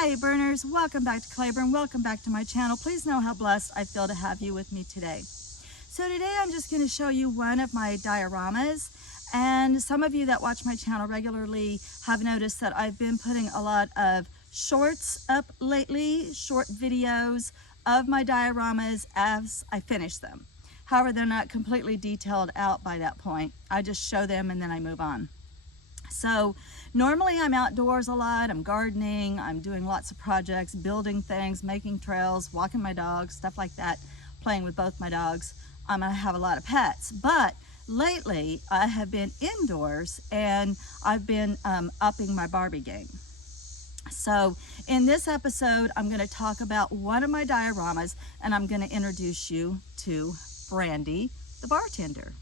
Hi burners, welcome back to Clayburn, welcome back to my channel. Please know how blessed I feel to have you with me today. So today I'm just going to show you one of my dioramas, and some of you that watch my channel regularly have noticed that I've been putting a lot of shorts up lately, short videos of my dioramas as I finish them. However, they're not completely detailed out by that point. I just show them and then I move on. So normally I'm outdoors a lot, I'm gardening, I'm doing lots of projects, building things, making trails, walking my dogs, stuff like that, playing with both my dogs. I have a lot of pets, but lately I have been indoors and I've been upping my Barbie game. So in this episode, I'm going to talk about one of my dioramas and I'm going to introduce you to Brandy, the bartender.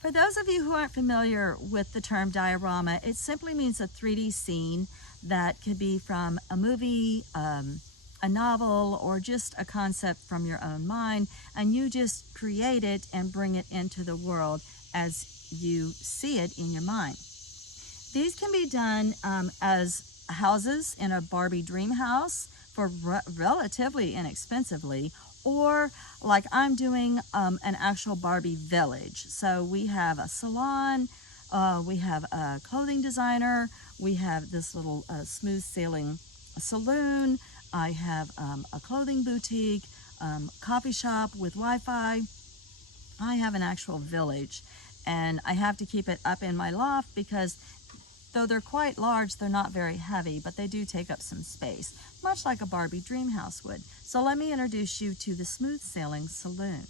For those of you who aren't familiar with the term diorama, it simply means a 3D scene that could be from a movie, a novel, or just a concept from your own mind, and you just create it and bring it into the world as you see it in your mind. These can be done as houses in a Barbie dream house for relatively inexpensively, or like I'm doing an actual Barbie village. So we have a salon, we have a clothing designer, we have this little smooth sailing saloon, I have a clothing boutique, coffee shop with Wi-Fi. I have an actual village, and I have to keep it up in my loft because though they're quite large, they're not very heavy, but they do take up some space, much like a Barbie dream house would. So let me introduce you to the Smooth Sailing Saloon.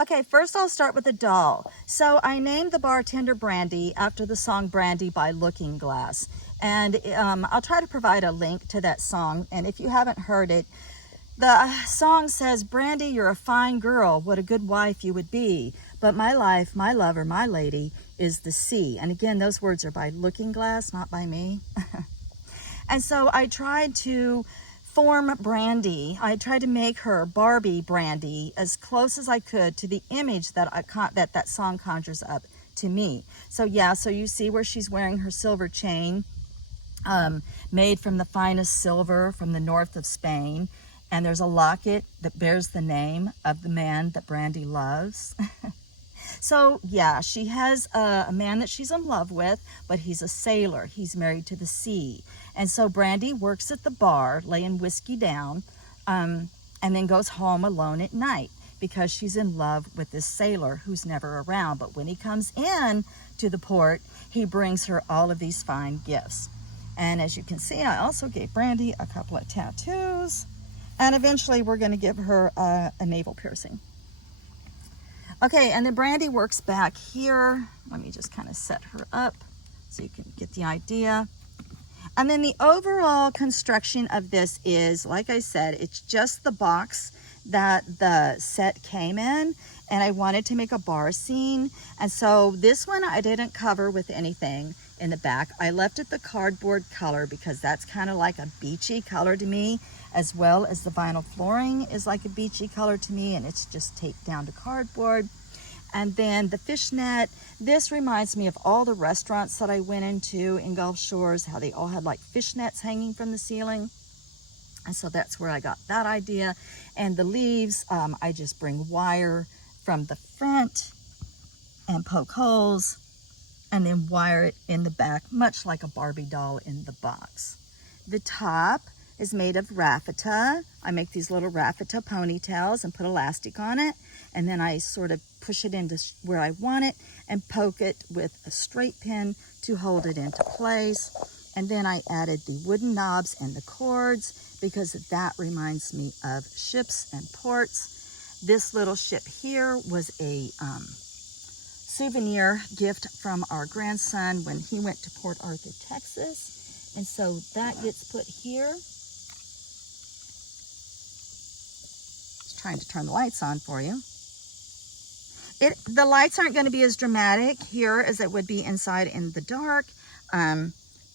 Okay, first I'll start with the doll. So I named the bartender Brandy after the song Brandy by Looking Glass. And I'll try to provide a link to that song. And if you haven't heard it, the song says, "Brandy, you're a fine girl. What a good wife you would be. But my life, my lover, my lady is the sea." And again, those words are by Looking Glass, not by me. And so I tried to form Brandy. I tried to make her Barbie Brandy as close as I could to the image that that song conjures up to me. So yeah, so you see where she's wearing her silver chain, made from the finest silver from the north of Spain. And there's a locket that bears the name of the man that Brandy loves. So yeah, she has a man that she's in love with, but he's a sailor. He's married to the sea. And so Brandy works at the bar, laying whiskey down, and then goes home alone at night because she's in love with this sailor who's never around. But when he comes in to the port, he brings her all of these fine gifts. And as you can see, I also gave Brandy a couple of tattoos. And eventually we're going to give her a navel piercing. Okay, and then Brandy works back here. Let me just kind of set her up so you can get the idea. And then the overall construction of this is, like I said, it's just the box that the set came in. And I wanted to make a bar scene. And so this one I didn't cover with anything in the back. I left it the cardboard color because that's kind of like a beachy color to me, as well as the vinyl flooring is like a beachy color to me, and it's just taped down to cardboard. And then the fishnet, this reminds me of all the restaurants that I went into in Gulf Shores, how they all had like fishnets hanging from the ceiling. And so that's where I got that idea. And the leaves, I just bring wire from the front and poke holes and then wire it in the back, much like a Barbie doll in the box. The top is made of raffeta. I make these little raffeta ponytails and put elastic on it, and then I sort of push it into where I want it and poke it with a straight pin to hold it into place. And then I added the wooden knobs and the cords because that reminds me of ships and ports. This little ship here was a souvenir gift from our grandson when he went to Port Arthur, Texas. And so that gets put here. Just trying to turn the lights on for you. The lights aren't going to be as dramatic here as it would be inside in the dark.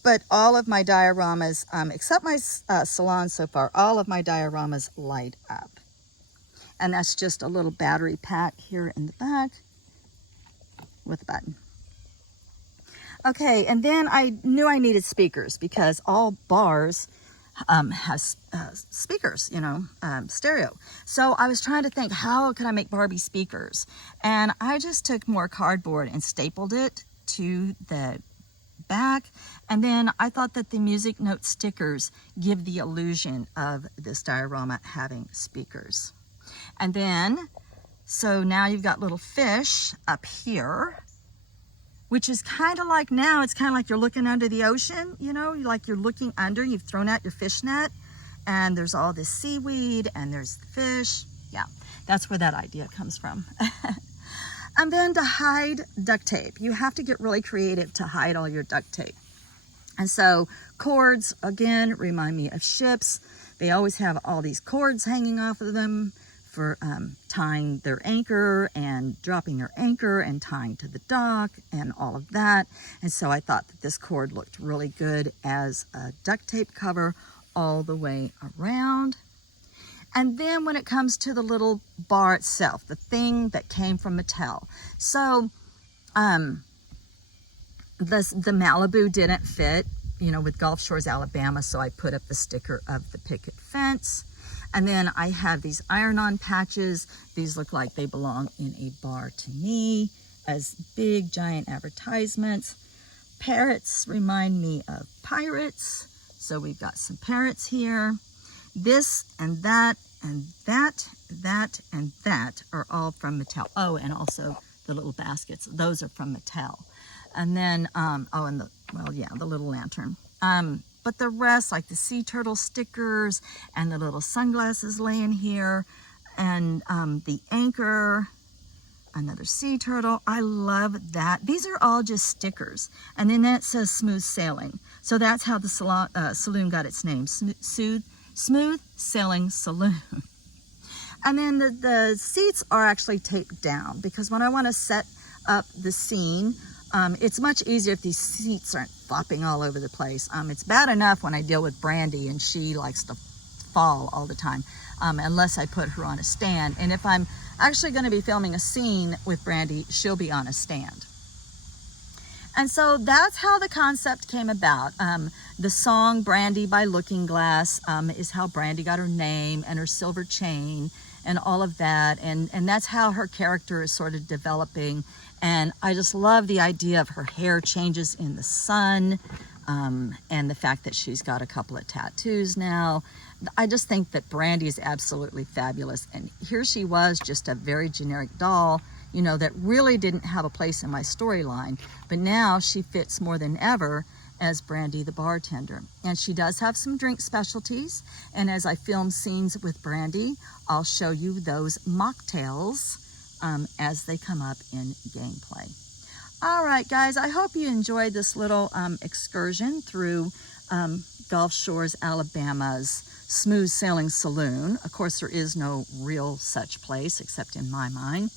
But all of my dioramas, except my salon so far, all of my dioramas light up. And that's just a little battery pack here in the back with a button. Okay, and then I knew I needed speakers because all bars has speakers, you know, stereo. So I was trying to think, how could I make Barbie speakers? And I just took more cardboard and stapled it to the back. And then I thought that the music note stickers give the illusion of this diorama having speakers. And then, so now you've got little fish up here, which is kind of like, now it's kind of like you're looking under the ocean, you know, like you're looking under, you've thrown out your fish net, and there's all this seaweed, and there's the fish. Yeah, that's where that idea comes from. And then to hide duct tape, you have to get really creative to hide all your duct tape. And so cords, again, remind me of ships. They always have all these cords hanging off of them for tying their anchor and dropping their anchor and tying to the dock and all of that. And so I thought that this cord looked really good as a duct tape cover all the way around. And then when it comes to the little bar itself, the thing that came from Mattel. So the Malibu didn't fit, you know, with Gulf Shores, Alabama, so I put up the sticker of the picket fence. And then I have these iron-on patches. These look like they belong in a bar to me as big, giant advertisements. Parrots remind me of pirates. So we've got some parrots here. This and that and that, that and that are all from Mattel. Oh, and also the little baskets. Those are from Mattel. And then, oh, and the, well, yeah, the little lantern. But the rest, like the sea turtle stickers and the little sunglasses laying here, and the anchor, another sea turtle. I love that. These are all just stickers. And then that says smooth sailing. So that's how the saloon got its name, Smooth Sailing Saloon. And then the seats are actually taped down because when I want to set up the scene, it's much easier if these seats aren't flopping all over the place. It's bad enough when I deal with Brandy and she likes to fall all the time, unless I put her on a stand. And if I'm actually going to be filming a scene with Brandy, she'll be on a stand. And so that's how the concept came about. The song Brandy by Looking Glass is how Brandy got her name and her silver chain and all of that. And that's how her character is sort of developing. And I just love the idea of her hair changes in the sun, and the fact that she's got a couple of tattoos now. I just think that Brandy is absolutely fabulous. And here she was, just a very generic doll, you know, that really didn't have a place in my storyline. But now she fits more than ever as Brandy the bartender. And she does have some drink specialties. And as I film scenes with Brandy, I'll show you those mocktails as they come up in gameplay. All right, guys, I hope you enjoyed this little excursion through Gulf Shores, Alabama's Smooth Sailing Saloon. Of course, there is no real such place except in my mind.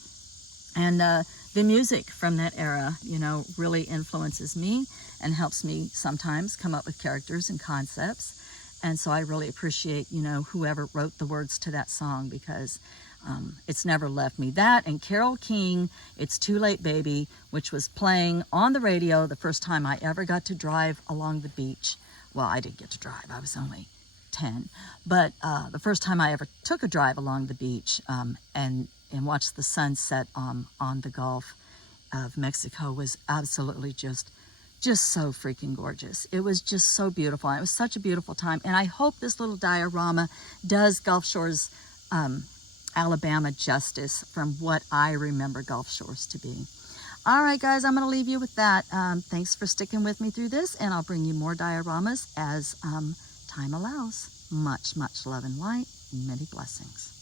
And the music from that era, you know, really influences me and helps me sometimes come up with characters and concepts. And so I really appreciate, you know, whoever wrote the words to that song, because it's never left me. That and Carole King, It's Too Late Baby, which was playing on the radio the first time I ever got to drive along the beach. Well, I didn't get to drive. I was only 10. But the first time I ever took a drive along the beach and watched the sunset on the Gulf of Mexico was absolutely just so freaking gorgeous. It was just so beautiful. It was such a beautiful time. And I hope this little diorama does Gulf Shores, Alabama justice from what I remember Gulf Shores to be. All right, guys, I'm going to leave you with that. Thanks for sticking with me through this, and I'll bring you more dioramas as time allows. Much, much love and light. Many blessings.